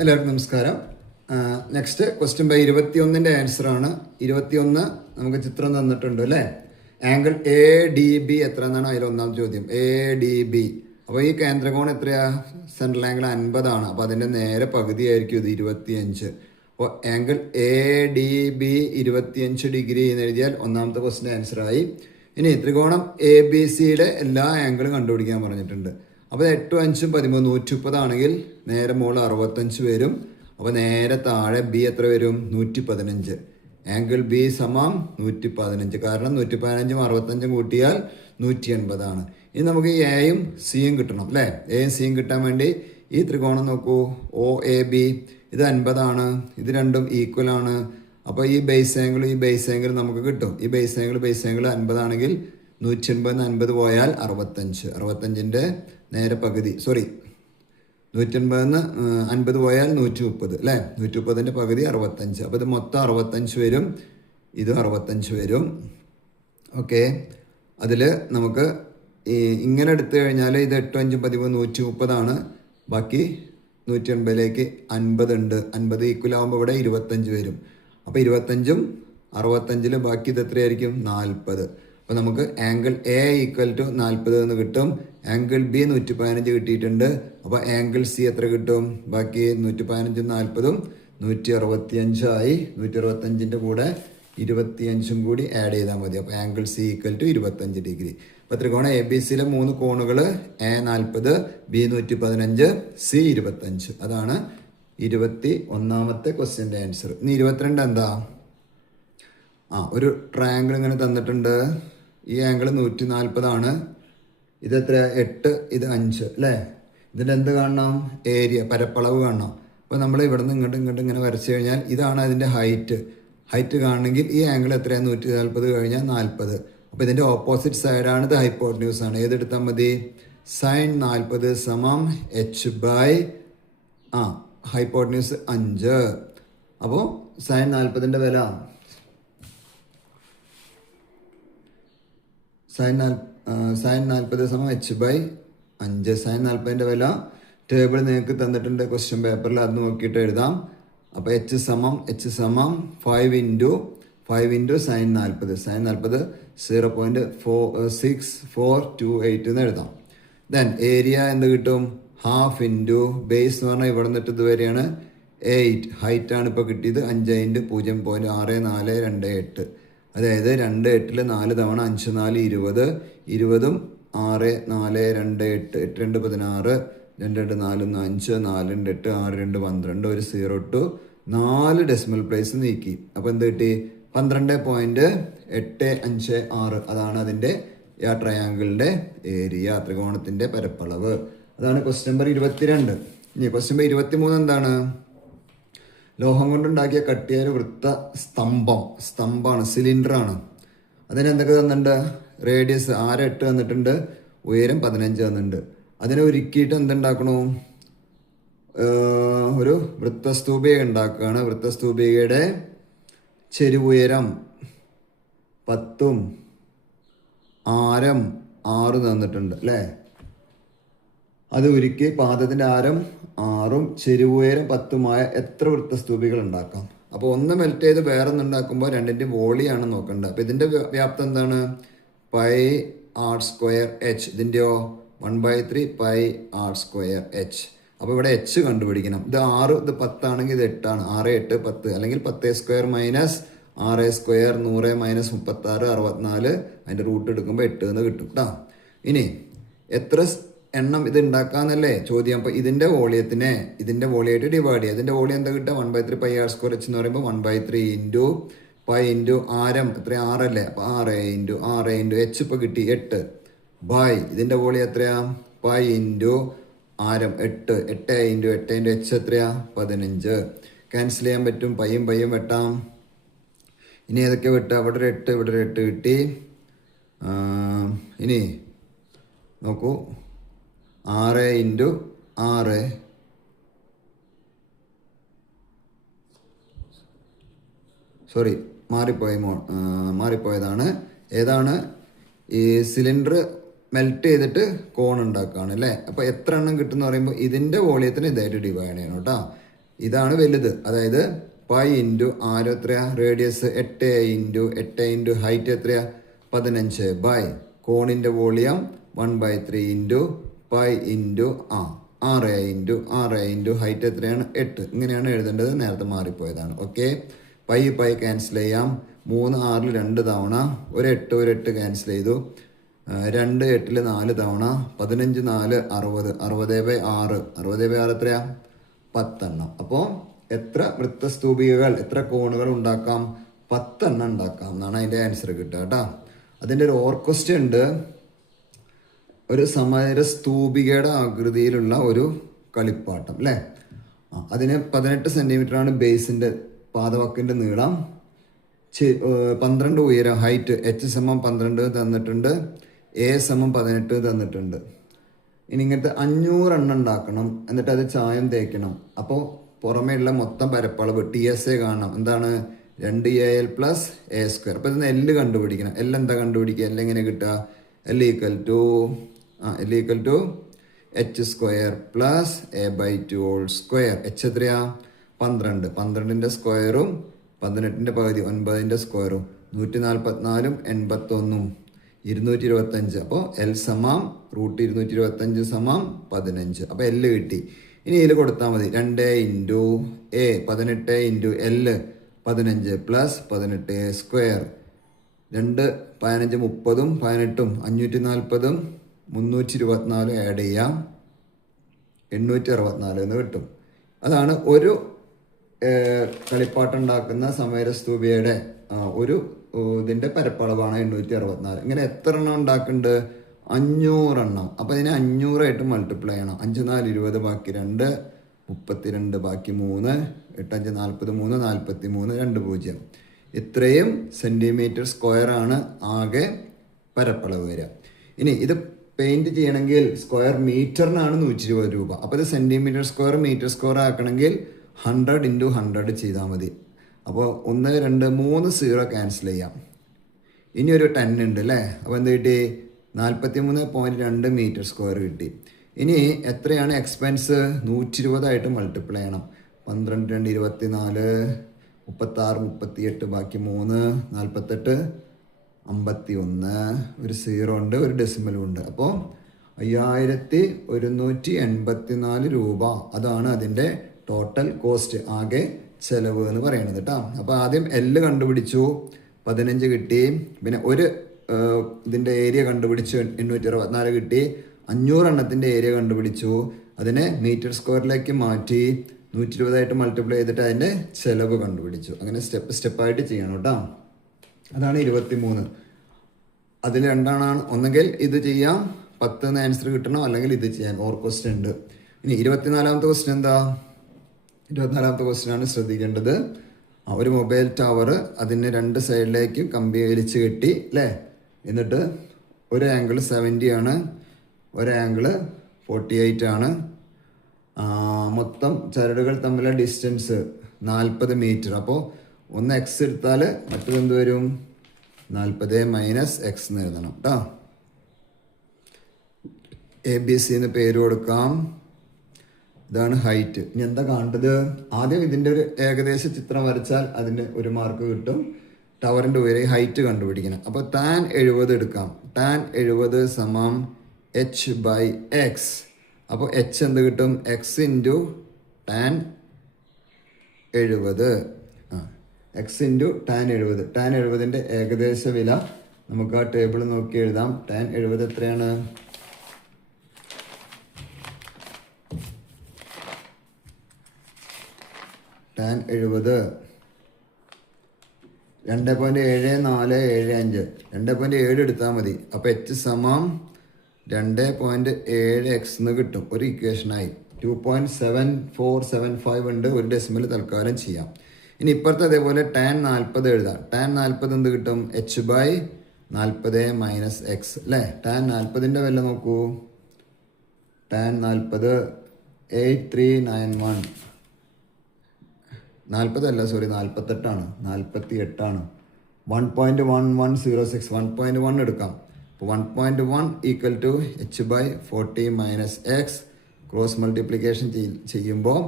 എല്ലാവർക്കും നമസ്കാരം. Next question by 21-ൻ്റെ ആൻസറാണ്. 21 നമുക്ക് ചിത്രം തന്നിട്ടുണ്ട് അല്ലേ. ആംഗിൾ എ ഡി ബി എത്ര എന്നാണ് അതിൽ ഒന്നാം ചോദ്യം. A D B. അപ്പോൾ ഈ കേന്ദ്രകോൺ എത്രയാ? സെൻട്രൽ ആംഗിൾ 50 അപ്പോൾ അതിൻ്റെ നേരെ പകുതിയായിരിക്കും ഇത് 25. അപ്പോൾ angle A D B 25 degree എന്ന് എഴുതിയാൽ ഒന്നാമത്തെ ക്വസ്റ്റിൻ്റെ ആൻസറായി. ഇനി ത്രികോണം എ ബി സിയുടെ എല്ലാ ആംഗിളും കണ്ടുപിടിക്കാൻ പറഞ്ഞിട്ടുണ്ട്. അപ്പോൾ 8 5 13 130 ആണെങ്കിൽ നേരെ മുകളിൽ 65 വരും. അപ്പോൾ നേരെ താഴെ ബി എത്ര വരും? 115. ആംഗിൾ ബി സമം 115. കാരണം 115ഉം 65ഉം കൂട്ടിയാൽ 180 ആണ്. ഇനി നമുക്ക് ഈ എയും സിയും കിട്ടണം അല്ലേ. എയും സിയും കിട്ടാൻ വേണ്ടി ഈ ത്രികോണം നോക്കൂ. ഒ എ ബി ഇത് 50 ഇത് രണ്ടും ഈക്വൽ ആണ്. അപ്പോൾ ഈ ബേസ് ആംഗിൾ നമുക്ക് കിട്ടും. ഈ ബേസ് ആംഗിൾ 50 ആണെങ്കിൽ 180 50 പോയാൽ 65ൻ്റെ നേരെ പകുതി. 180 50 പോയാൽ 130 അല്ലേ. 130ൻ്റെ പകുതി 65. അപ്പോൾ ഇത് മൊത്തം 65 വരും. ഇത് 65 വരും. ഓക്കെ. അതിൽ നമുക്ക് ഇങ്ങനെ എടുത്തു കഴിഞ്ഞാൽ ഇത് 8 5 13 130 ബാക്കി 180ലേക്ക് 50 ഉണ്ട്. 50 ഈക്വൽ ആകുമ്പോൾ ഇവിടെ 25 വരും. അപ്പോൾ 25ഉം 65 ബാക്കി ഇത് എത്രയായിരിക്കും? 40. അപ്പോൾ നമുക്ക് ആംഗിൾ എ ഈക്വൽ ടു 40 എന്ന് കിട്ടും. ആംഗിൾ ബി 115 കിട്ടിയിട്ടുണ്ട്. അപ്പോൾ ആംഗിൾ സി എത്ര കിട്ടും? ബാക്കി 115ഉം 40ഉം 165 ആയി. 165ൻ്റെ കൂടെ 25ഉം കൂടി ആഡ് ചെയ്താൽ മതി. അപ്പോൾ angle C equal to 25 degree. അപ്പോൾ ത്രികോണം എ ബി സിയിലെ 3 കോണുകൾ എ 40, ബി 115, സി 25. അതാണ് 21ാമത്തെ ക്വസ്റ്റ്യൻ്റെ ആൻസർ. ഇനി 22 എന്താ? ഒരു ട്രയാങ്കിൾ ഇങ്ങനെ തന്നിട്ടുണ്ട്. ഈ ആംഗിൾ 140. ഇതെത്ര? 8, ഇത് 5 അല്ലേ. ഇതിൻ്റെ എന്ത് കാണണം? ഏരിയ, പരപ്പളവ് കാണണം. അപ്പോൾ നമ്മൾ ഇവിടെ നിന്ന് ഇങ്ങോട്ട് ഇങ്ങനെ വരച്ചു കഴിഞ്ഞാൽ ഇതാണ് അതിൻ്റെ ഹൈറ്റ് കാണണമെങ്കിൽ ഈ ആംഗിൾ എത്രയാണ്? 140 കഴിഞ്ഞാൽ 40. അപ്പോൾ ഇതിൻ്റെ ഓപ്പോസിറ്റ് സൈഡാണ്. ഇത് ഹൈപ്പോട്ടന്യൂസ് ആണ്. ഏതെടുത്താൽ മതി? സൈൻ 40 സമം എച്ച് ബൈ ഹൈപ്പോട്ടന്യൂസ് 5. അപ്പോൾ സൈൻ 40ൻ്റെ വില സൈൻ 40 സമം എച്ച് ബൈ 5. സൈൻ 40ൻ്റെ വില ടേബിൾ നിങ്ങൾക്ക് തന്നിട്ടുണ്ട് ക്വസ്റ്റ്യൻ പേപ്പറിൽ. അത് നോക്കിയിട്ട് എഴുതാം. അപ്പോൾ എച്ച് സമം 5 ഇൻറ്റു സൈൻ 40. സൈൻ 40 0.6428 എന്ന് എഴുതാം. ദെൻ ഏരിയ എന്ത് കിട്ടും? ഹാഫ് ഇൻറ്റു ബേസ് എന്ന് പറഞ്ഞാൽ ഇവിടെ നിന്നിട്ട് ഇതുവരെയാണ് 8. ഹൈറ്റാണ് ഇപ്പോൾ കിട്ടിയത്. 5 ഇൻറ്റു 0.6428. അതായത് 2 8 4 തവണ 5 4 20. 20ഉം 6 4 2 8 8 2 16 2 2 4 1 5 4 2 8 6 2 12. ഒരു 0 ടു 4 ഡെസിമൽ പ്ലേസ് നീക്കി. അപ്പോൾ എന്ത് കിട്ടി? 12.856. അതാണ് അതിൻ്റെ ആ ട്രയാങ്കിളിൻ്റെ ഏരിയ, ത്രികോണത്തിൻ്റെ പരപ്പളവ്. അതാണ് ക്വസ്റ്റ്യൻ നമ്പർ 22. ഇനി ക്വസ്റ്റ്യൻ നമ്പർ 23 എന്താണ്? ലോഹം കൊണ്ടുണ്ടാക്കിയ കട്ടിയായ ഒരു വൃത്ത സ്തംഭമാണ്, സിലിണ്ടറാണ്. അതിന് എന്തൊക്കെ തന്നിട്ടുണ്ട്? റേഡിയസ് 6 8 തന്നിട്ടുണ്ട്. ഉയരം 15 തന്നിട്ടുണ്ട്. അതിനെ ഉരുക്കിയിട്ട് എന്തുണ്ടാക്കണു? ഒരു വൃത്തസ്തൂപിക ഉണ്ടാക്കുകയാണ്. വൃത്തസ്തൂപികയുടെ ചെരുവുയരം 10ഉം ആരം 6 തന്നിട്ടുണ്ട് അല്ലേ. അത് ഉരുക്കി പാദത്തിൻ്റെ ആരം 6ഉം ചെരുവുയരം 10ഉമായ എത്ര വൃത്തസ്തൂപികൾ ഉണ്ടാക്കാം? അപ്പോൾ ഒന്ന് മെൽറ്റ് ചെയ്ത് വേറെ ഒന്നുണ്ടാക്കുമ്പോൾ രണ്ടിൻ്റെ വോളിയാണ് നോക്കേണ്ടത്. അപ്പോൾ ഇതിൻ്റെ വ്യാപ്തം എന്താണ്? Pi r square h. ഇതിൻ്റെയോ 1/3 പൈ ആർ സ്ക്വയർ എച്ച്. അപ്പോൾ ഇവിടെ എച്ച് കണ്ടുപിടിക്കണം. ഇത് 6, ഇത് 10 ആണെങ്കിൽ ഇത് 8 ആണ്. 6 8 10 അല്ലെങ്കിൽ 10 സ്ക്വയർ മൈനസ് 6 സ്ക്വയർ 100 മൈനസ് 36 64. അതിൻ്റെ റൂട്ട് എടുക്കുമ്പോൾ 8 എന്ന് കിട്ടും കേട്ടോ. ഇനി എത്ര എണ്ണം ഇത് ഉണ്ടാക്കാന്നല്ലേ ചോദ്യം. അപ്പോൾ ഇതിൻ്റെ വോളിയായിട്ട് ഡിവൈഡ് ചെയ്യുക. ഇതിൻ്റെ വോളിയം എന്താ കിട്ടുക? 1/3 പൈ ആർ സ്ക്വയർ എച്ച് എന്ന് പറയുമ്പോൾ 1/3 ഇൻറ്റു പൈ ഇൻറ്റു ആരം എത്ര? 6 അല്ലേ. അപ്പോൾ 6 ഇൻറ്റു എച്ച് ഇപ്പോൾ കിട്ടി 8 ബൈ ഇതിൻ്റെ വോളിയം എത്രയാ? പൈ ഇൻറ്റു ആരം 8 ഇൻറ്റു എച്ച് എത്രയാ? 15. ക്യാൻസൽ ചെയ്യാൻ പറ്റും. പയ്യും വെട്ടാം. ഇനി ഏതൊക്കെ വെട്ടുക? ഇവിടെ ഒരു 8 ഇവിടെ ഒരു 8 കിട്ടി. ഇനി നോക്കൂ, 6 ഇൻറ്റു 6 മാറിപ്പോയതാണ്. ഏതാണ്? ഈ സിലിണ്ടർ മെൽറ്റ് ചെയ്തിട്ട് കോൺ ഉണ്ടാക്കുകയാണ് അല്ലേ. അപ്പോൾ എത്ര എണ്ണം കിട്ടുമെന്ന് പറയുമ്പോൾ ഇതിൻ്റെ വോളിയത്തിന് ഇതായിട്ട് ഡിവൈഡ് ചെയ്യണം കേട്ടോ. ഇതാണ് വലുത്. അതായത് പൈ ഇൻറ്റു ആരം എത്രയാ, റേഡിയസ് 8 ഹൈറ്റ് എത്രയാ 15 ബൈ കോണിൻ്റെ volume 1/3 into pi into 6 into height എത്രയാണ് 8. ഇങ്ങനെയാണ് എഴുതേണ്ടത്. നേരത്തെ മാറിപ്പോയതാണ്. ഓക്കെ, പൈ ക്യാൻസൽ ചെയ്യാം. 3 6 2 തവണ, ഒരു 8 ക്യാൻസൽ ചെയ്തു. 2 8 4 തവണ, 15 4 60, 60/6 എത്രയാ 10 എണ്ണം. അപ്പോൾ എത്ര വൃത്തസ്തൂപികകൾ, എത്ര കോണുകൾ ഉണ്ടാക്കാം? 10 എണ്ണം ഉണ്ടാക്കാം എന്നാണ് അതിൻ്റെ ആൻസർ കിട്ടുക കേട്ടോ. അതിൻ്റെ ഒരു ഓർ ക്വസ്റ്റ്യൻ ഉണ്ട്. ഒരു സമരസ്തൂപികയുടെ ആകൃതിയിലുള്ള ഒരു കളിപ്പാട്ടം അല്ലേ. അതിന് 18 സെൻറ്റിമീറ്ററാണ് ബേസിൻ്റെ പാദവക്കിൻ്റെ നീളം, 12 ഉയരം, ഹൈറ്റ് h = 12 തന്നിട്ടുണ്ട്, a = 18 തന്നിട്ടുണ്ട്. ഇനി ഇങ്ങനത്തെ 500 എണ്ണം ഉണ്ടാക്കണം, എന്നിട്ട് അത് ചായം തേക്കണം. അപ്പോൾ പുറമേയുള്ള മൊത്തം പരപ്പളവ് TSA കാണണം. എന്താണ്? 2al + a². അപ്പോൾ ഇതിന് L കണ്ടുപിടിക്കണം. L എന്താ കണ്ടുപിടിക്കുക? L എങ്ങനെ കിട്ടുക? L = h² + a/2². h എത്രയാ? 12. 12ൻ്റെ സ്ക്വയറും 18ൻ്റെ പകുതി 9ൻ്റെ സ്ക്വയറും 144ഉം 81ഉം 225. അപ്പോൾ L = √225 = 15. അപ്പോൾ L കിട്ടി. ഇനി ഇതിൽ കൊടുത്താൽ മതി. 2 into a 18 into L 15 + 18a². 2 15 30ഉം 18ഉം 540ഉം 324 add ചെയ്യാം, 864 എന്ന് കിട്ടും. അതാണ് ഒരു കളിപ്പാട്ടം ഉണ്ടാക്കുന്ന സമരസ്തൂപിയുടെ ഒരു ഇതിൻ്റെ പരപ്പളവാണ് 864. ഇങ്ങനെ എത്ര എണ്ണം ഉണ്ടാക്കുന്നുണ്ട്? 500 എണ്ണം. അപ്പോൾ ഇതിനെ 500 മൾട്ടിപ്ലൈ ചെയ്യണം. 5 4 20, ബാക്കി 2 32, ബാക്കി 3 8 5 43, 43 2 0. ഇത്രയും സെൻറ്റിമീറ്റർ സ്ക്വയറാണ് ആകെ പരപ്പളവ് വരിക. ഇനി ഇത് പെയിൻറ് ചെയ്യണമെങ്കിൽ സ്ക്വയർ മീറ്ററിനാണ് 120 രൂപ. അപ്പോൾ ഇത് സെൻറ്റിമീറ്റർ സ്ക്വയർ മീറ്റർ സ്ക്വയർ ആക്കണമെങ്കിൽ 100 × 100 ചെയ്താൽ മതി. അപ്പോൾ 1 2 3 0 ക്യാൻസൽ ചെയ്യാം. ഇനി ഒരു 10 ഉണ്ട് അല്ലേ. അപ്പോൾ എന്ത് കിട്ടി? 43.2 മീറ്റർ സ്ക്വയർ കിട്ടി. ഇനി എത്രയാണ് എക്സ്പെൻസ്? 120 മൾട്ടിപ്ലൈ ചെയ്യണം. 12 2 24, 36 38, ബാക്കി 3 48 51, ഒരു 0 ഉണ്ട്, ഒരു ഡെസിമലും ഉണ്ട്. അപ്പോൾ 5184 രൂപ. അതാണ് അതിൻ്റെ ടോട്ടൽ കോസ്റ്റ്, ആകെ ചെലവ് എന്ന് പറയുന്നത് കേട്ടോ. അപ്പോൾ ആദ്യം L കണ്ടുപിടിച്ചു, 15 കിട്ടി. പിന്നെ ഒരു ഇതിൻ്റെ ഏരിയ കണ്ടുപിടിച്ചു, 864 കിട്ടി. 500 എണ്ണത്തിൻ്റെ ഏരിയ കണ്ടുപിടിച്ചു, അതിനെ മീറ്റർ സ്ക്വയറിലേക്ക് മാറ്റി 120 മൾട്ടിപ്ലൈ ചെയ്തിട്ട് അതിൻ്റെ ചെലവ് കണ്ടുപിടിച്ചു. അങ്ങനെ സ്റ്റെപ്പായിട്ട് ചെയ്യണം കേട്ടോ. അതാണ് 23. അതിൽ രണ്ടാണ്. ഒന്നെങ്കിൽ ഇത് ചെയ്യാം, 10 എന്ന് ആൻസർ കിട്ടണം, അല്ലെങ്കിൽ ഇത് ചെയ്യാം. ഓർ ക്വസ്റ്റ്യൻ ഉണ്ട്. ഇനി 24ാമത്തെ ക്വസ്റ്റ്യൻ എന്താ? 24ാമത്തെ ക്വസ്റ്റ്യൻ ആണ് ശ്രദ്ധിക്കേണ്ടത്. ഒരു മൊബൈൽ ടവർ, അതിന് 2 സൈഡിലേക്ക് കമ്പി വലിച്ച് കെട്ടി അല്ലേ. എന്നിട്ട് ഒരു ആംഗിൾ 70 ആണ്, ഒരു ആംഗിൾ 48 ആണ്. മൊത്തം ചരടുകൾ തമ്മിലുള്ള ഡിസ്റ്റൻസ് 40 മീറ്റർ. അപ്പോൾ ഒന്ന് x എടുത്താൽ മറ്റൊരു എന്ത് വരും? 40 - x എന്ന് എഴുതണം കേട്ടോ. ABC എന്ന് പേര് കൊടുക്കാം. ഇതാണ് ഹൈറ്റ്. ഇനി എന്താ കാണേണ്ടത്? ആദ്യം ഇതിൻ്റെ ഒരു ഏകദേശ ചിത്രം വരച്ചാൽ അതിന് ഒരു മാർക്ക് കിട്ടും. ടവറിൻ്റെ ഉയരം ഹൈറ്റ് കണ്ടുപിടിക്കണം. അപ്പോൾ tan 70 എടുക്കാം. tan 70 = h/x. അപ്പോൾ h എന്ത് കിട്ടും? x × tan 70. x × tan 70. tan 70ൻ്റെ ഏകദേശ വില നമുക്ക് ആ ടേബിൾ നോക്കി എഴുതാം. tan 70 എത്രയാണ്? tan 70 2.7475. 2.7 എടുത്താൽ മതി. അപ്പോൾ h = 2.7x എന്ന് കിട്ടും. ഒരു ഇക്വേഷനായി 2.7475 ഉണ്ട്. ഒരു ഡെസിമൽ തൽക്കാലം ചെയ്യാം. ഇനി ഇപ്പുറത്ത് അതേപോലെ tan 40 എഴുതാം. tan 40 എന്ത് കിട്ടും? h/40 - x അല്ലേ. tan 40ൻ്റെ വില നോക്കൂ. tan 40 8391. 40 അല്ല, സോറി, 48 ആണ്. 1.1106. 1.1 എടുക്കാം. അപ്പോൾ 1.1 = h/40 - x. ക്രോസ് മൾട്ടിപ്ലിക്കേഷൻ ചെയ്യുമ്പോൾ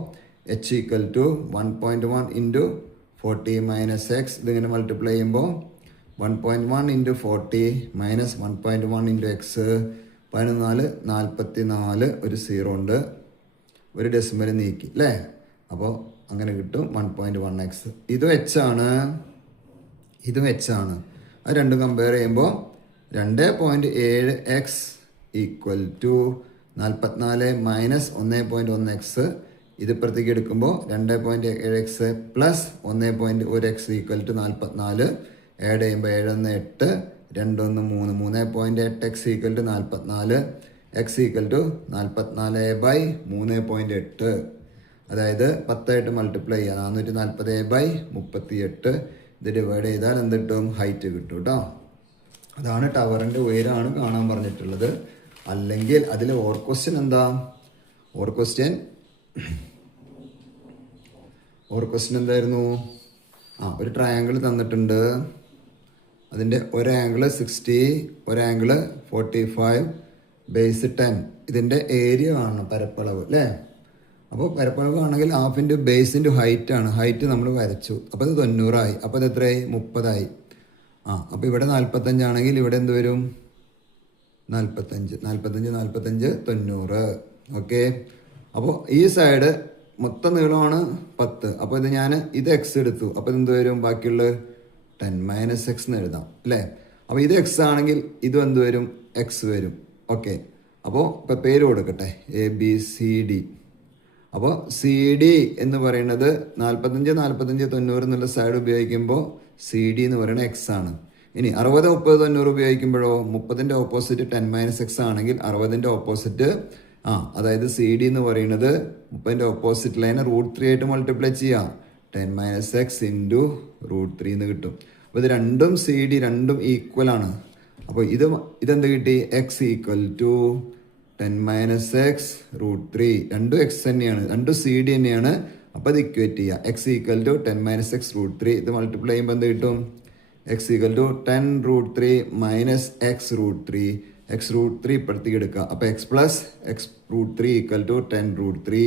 H equal to 1.1 into 40 minus X. ഇതിങ്ങനെ മൾട്ടിപ്ലൈ ചെയ്യുമ്പോൾ 1.1 ഇൻറ്റു 40 മൈനസ് 1.1 ഇൻറ്റു എക്സ് 14 44 ഒരു 0 ഉണ്ട്, ഒരു ഡെസിമൽ നീക്കി അല്ലേ. അപ്പോൾ അങ്ങനെ കിട്ടും 1.1 എക്സ്. ഇതും എച്ച് ആണ്, ഇതും എച്ച് ആണ്. അത് രണ്ടും കമ്പയർ ചെയ്യുമ്പോൾ 2.7 X equal to 44 minus 1.1 X. ഇത് ഇപ്പുറത്തേക്ക് എടുക്കുമ്പോൾ 2.7 X plus 1.1 X equal to 44. Add ചെയ്യുമ്പോൾ 7 8 2 3 3.8 X equal to 44. X equal to 44/3.8. അതായത് 10 മൾട്ടിപ്ലൈ ചെയ്യുക, 440/38. ഇത് ഡിവൈഡ് ചെയ്താൽ എന്ത് കിട്ടും? ഹൈറ്റ് കിട്ടും കേട്ടോ. അതാണ് ടവറിൻ്റെ ഉയരമാണ് കാണാൻ പറഞ്ഞിട്ടുള്ളത്. അല്ലെങ്കിൽ അതിൽ ഓർ ക്വസ്റ്റ്യൻ എന്താ? ഓർ ക്വസ്റ്റ്യൻ എന്തായിരുന്നു? ഒരു ട്രയാങ്കിൾ തന്നിട്ടുണ്ട്. അതിൻ്റെ ഒരു ആംഗിൾ 60, ഒരു ആംഗിൾ 45, ബേസ് 10. ഇതിൻ്റെ ഏരിയ കാണണം, പരപ്പളവ് അല്ലേ. അപ്പോൾ പരപ്പളവ് ആണെങ്കിൽ half into base into height ആണ്. ഹൈറ്റ് നമ്മൾ വരച്ചു, അപ്പോൾ അത് 90 ആയി. അപ്പോൾ അത് എത്രയായി? 30 ആയി. അപ്പോൾ ഇവിടെ 45 ആണെങ്കിൽ ഇവിടെ എന്ത് വരും? 45 90. ഓക്കെ. അപ്പോൾ ഈ സൈഡ് മൊത്തം നീളമാണ് 10. അപ്പോൾ ഇത് എക്സ് എടുത്തു. അപ്പോൾ എന്ത് വരും? ബാക്കിയുള്ള 10 മൈനസ് എക്സ് എന്ന് എഴുതാം അല്ലേ. അപ്പോൾ ഇത് എക്സ് ആണെങ്കിൽ ഇതും എന്ത് വരും? എക്സ് വരും. ഓക്കെ. അപ്പോൾ ഇപ്പോൾ പേര് കൊടുക്കട്ടെ, ABCD. അപ്പോൾ CD എന്ന് പറയുന്നത് 45 90 എന്നുള്ള സൈഡ് ഉപയോഗിക്കുമ്പോൾ CD എന്ന് പറയുന്നത് എക്സ് ആണ്. ഇനി 60 30 90 ഉപയോഗിക്കുമ്പോഴോ 30ൻ്റെ ഓപ്പോസിറ്റ് 10 മൈനസ് എക്സ് ആണെങ്കിൽ 60ൻ്റെ ഓപ്പോസിറ്റ് അതായത് CD എന്ന് പറയുന്നത് 30ൻ്റെ ഓപ്പോസിറ്റ് ലൈനെ √3 ആയിട്ട് മൾട്ടിപ്ലൈ ചെയ്യാം. 10 മൈനസ് എക്സ് ഇൻറ്റു √3 എന്ന് കിട്ടും. അപ്പോൾ ഇത് രണ്ടും CD രണ്ടും ഈക്വൽ ആണ്. അപ്പോൾ ഇതെന്ത് കിട്ടി? X equal to 10 minus X √3. രണ്ടും എക്സ് തന്നെയാണ്, രണ്ടും CD തന്നെയാണ്. അപ്പോൾ അത് ഇക്വേറ്റ് ചെയ്യുക. X equal to 10 minus X √3. ഇത് മൾട്ടിപ്ലൈ ചെയ്യുമ്പോൾ എന്ത് കിട്ടും? X equal to 10 √3 minus X √3. X √3 ഇപ്പുറത്തേക്ക് എടുക്കുക. അപ്പോൾ X plus X √3 equal to 10 √3.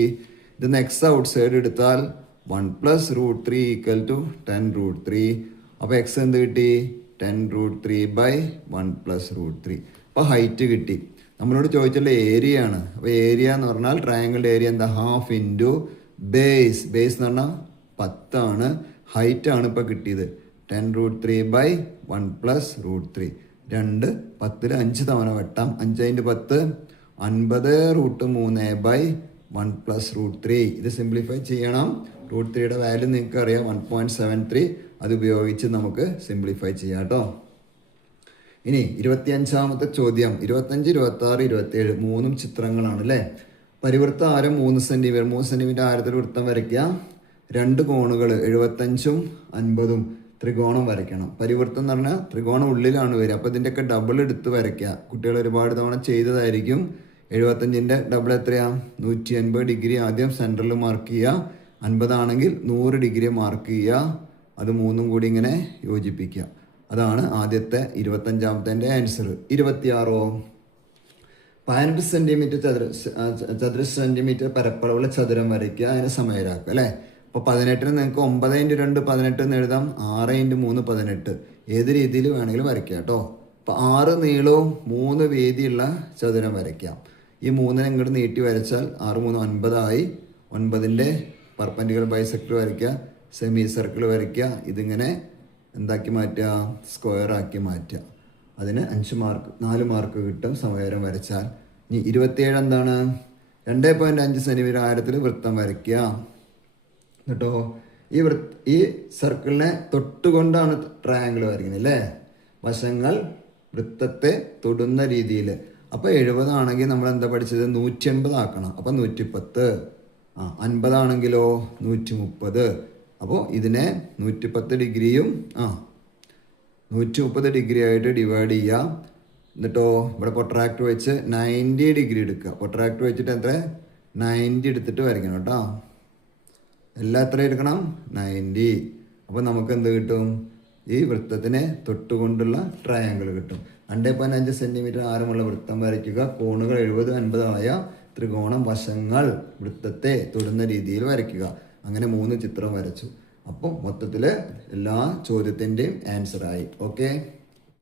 ഇതിന്ന് എക്സ് ഔട്ട് സൈഡ് എടുത്താൽ 1 പ്ലസ് √3 ഈക്വൽ ടു 10 √3. അപ്പോൾ എക്സ് എന്ത് കിട്ടി? 10 √3/1 പ്ലസ് √3. അപ്പോൾ ഹൈറ്റ് കിട്ടി. നമ്മളോട് ചോദിച്ചുള്ള ഏരിയ ആണ്. അപ്പോൾ ഏരിയ എന്ന് പറഞ്ഞാൽ ട്രയാങ്കിളിൻ്റെ ഏരിയ എന്താ? Half into base. ബേസ് എന്ന് പറഞ്ഞാൽ 10 ആണ്. ഹൈറ്റ് ആണ് ഇപ്പോൾ കിട്ടിയത് 10 √3/1 പ്ലസ് √3. 2 10 5 തവണ വെട്ടാം. 5 × 10 50√3/1 പ്ലസ് √3. ഇത് സിംപ്ലിഫൈ ചെയ്യണം. √3യുടെ വാല്യൂ നിങ്ങൾക്ക് അറിയാം 1.73. അത് ഉപയോഗിച്ച് നമുക്ക് സിംപ്ലിഫൈ ചെയ്യാം കേട്ടോ. ഇനി 25ാമത്തെ ചോദ്യം. 25 26 27 മൂന്നും ചിത്രങ്ങളാണ് അല്ലേ. പരിവൃത്ത ആരം 3 സെൻറ്റിമീറ്റർ. 3 സെൻറ്റിമീറ്റർ ആരത്തിൽ വൃത്തം വരയ്ക്കുക. 2 കോണുകൾ 75ഉം 50ഉം ത്രികോണം വരയ്ക്കണം. പരിവൃത്തം എന്ന് പറഞ്ഞാൽ ത്രികോണം ഉള്ളിലാണ് വരിക. അപ്പോൾ ഇതിൻ്റെയൊക്കെ ഡബിൾ എടുത്ത് വരയ്ക്കുക. കുട്ടികൾ ഒരുപാട് തവണ ചെയ്തതായിരിക്കും. 75ൻ്റെ ഡബിൾ എത്രയാണ്? 180 ഡിഗ്രി ആദ്യം സെൻറ്ററിൽ മാർക്ക് ചെയ്യുക. 50 ആണെങ്കിൽ 100 ഡിഗ്രി മാർക്ക് ചെയ്യുക. അത് മൂന്നും കൂടി ഇങ്ങനെ യോജിപ്പിക്കുക. അതാണ് ആദ്യത്തെ 25ാമത്തെ ആൻസർ. 26 15 സെൻറ്റിമീറ്റർ ചതുരശ്ര സെൻറ്റിമീറ്റർ പരപ്പളവുള്ള ചതുരം വരയ്ക്കുക. അതിനെ സമയരാക്കുക അല്ലേ. അപ്പോൾ 18 നിങ്ങൾക്ക് 9 × 2 18 എന്ന് എഴുതാം. 6 × 3 18. ഏത് രീതിയിൽ വേണമെങ്കിലും വരയ്ക്കുക കേട്ടോ. അപ്പോൾ 6 നീളവും 3 വീതിയുള്ള ചതുരം വരയ്ക്കാം. ഈ 3 ഇങ്ങോട്ട് നീട്ടി വരച്ചാൽ 6 3 9 ആയി. 9ൻ്റെ പെർപെൻഡിക്കുലർ ബൈസെക്ടർ വരയ്ക്കുക, സെമി സർക്കിൾ വരയ്ക്കുക. ഇതിങ്ങനെ എന്താക്കി മാറ്റുക? സ്ക്വയർ ആക്കി മാറ്റുക. അതിന് 4 മാർക്ക് കിട്ടും സമയരം വരച്ചാൽ. ഇനി 27 എന്താണ്? 2.5 സെൻറ്റിമീറ്റർ ആരത്തിൽ വൃത്തം വരയ്ക്കുക കേട്ടോ. ഈ സർക്കിളിനെ തൊട്ടുകൊണ്ടാണ് ട്രയാങ്കിൾ വരയ്ക്കുന്നത് അല്ലേ. വശങ്ങൾ വൃത്തത്തെ തൊടുന്ന രീതിയിൽ. അപ്പോൾ 70 ആണെങ്കിൽ നമ്മൾ എന്താ പഠിച്ചത്? 180 ആക്കണം. അപ്പോൾ 110. 50 ആണെങ്കിലോ 130. അപ്പോൾ ഇതിനെ 110 ഡിഗ്രിയും 130 ഡിഗ്രി ആയിട്ട് ഡിവൈഡ് ചെയ്യുക. എന്നിട്ടോ ഇവിടെ പൊട്രാക്ട് വെച്ച് 90 ഡിഗ്രി എടുക്കുക. പൊട്രാക്ട് വെച്ചിട്ട് എത്ര? 90 എടുത്തിട്ട് വരയ്ക്കണം കേട്ടോ. എല്ലാം എത്ര എടുക്കണം? 90. അപ്പോൾ നമുക്ക് എന്ത് കിട്ടും? ഈ വൃത്തത്തിനെ തൊട്ടുകൊണ്ടുള്ള ട്രയാങ്കിൾ കിട്ടും. 2.5 സെൻറ്റിമീറ്റർ ആരമുള്ള വൃത്തം വരയ്ക്കുക. കോണുകൾ 70 50 ആയ ത്രികോണം വശങ്ങൾ വൃത്തത്തെ തൊടുന്ന രീതിയിൽ വരയ്ക്കുക. അങ്ങനെ 3 ചിത്രം വരച്ചു. അപ്പം മൊത്തത്തിൽ എല്ലാ ചോദ്യത്തിൻ്റെയും ആൻസറായി. ഓക്കെ.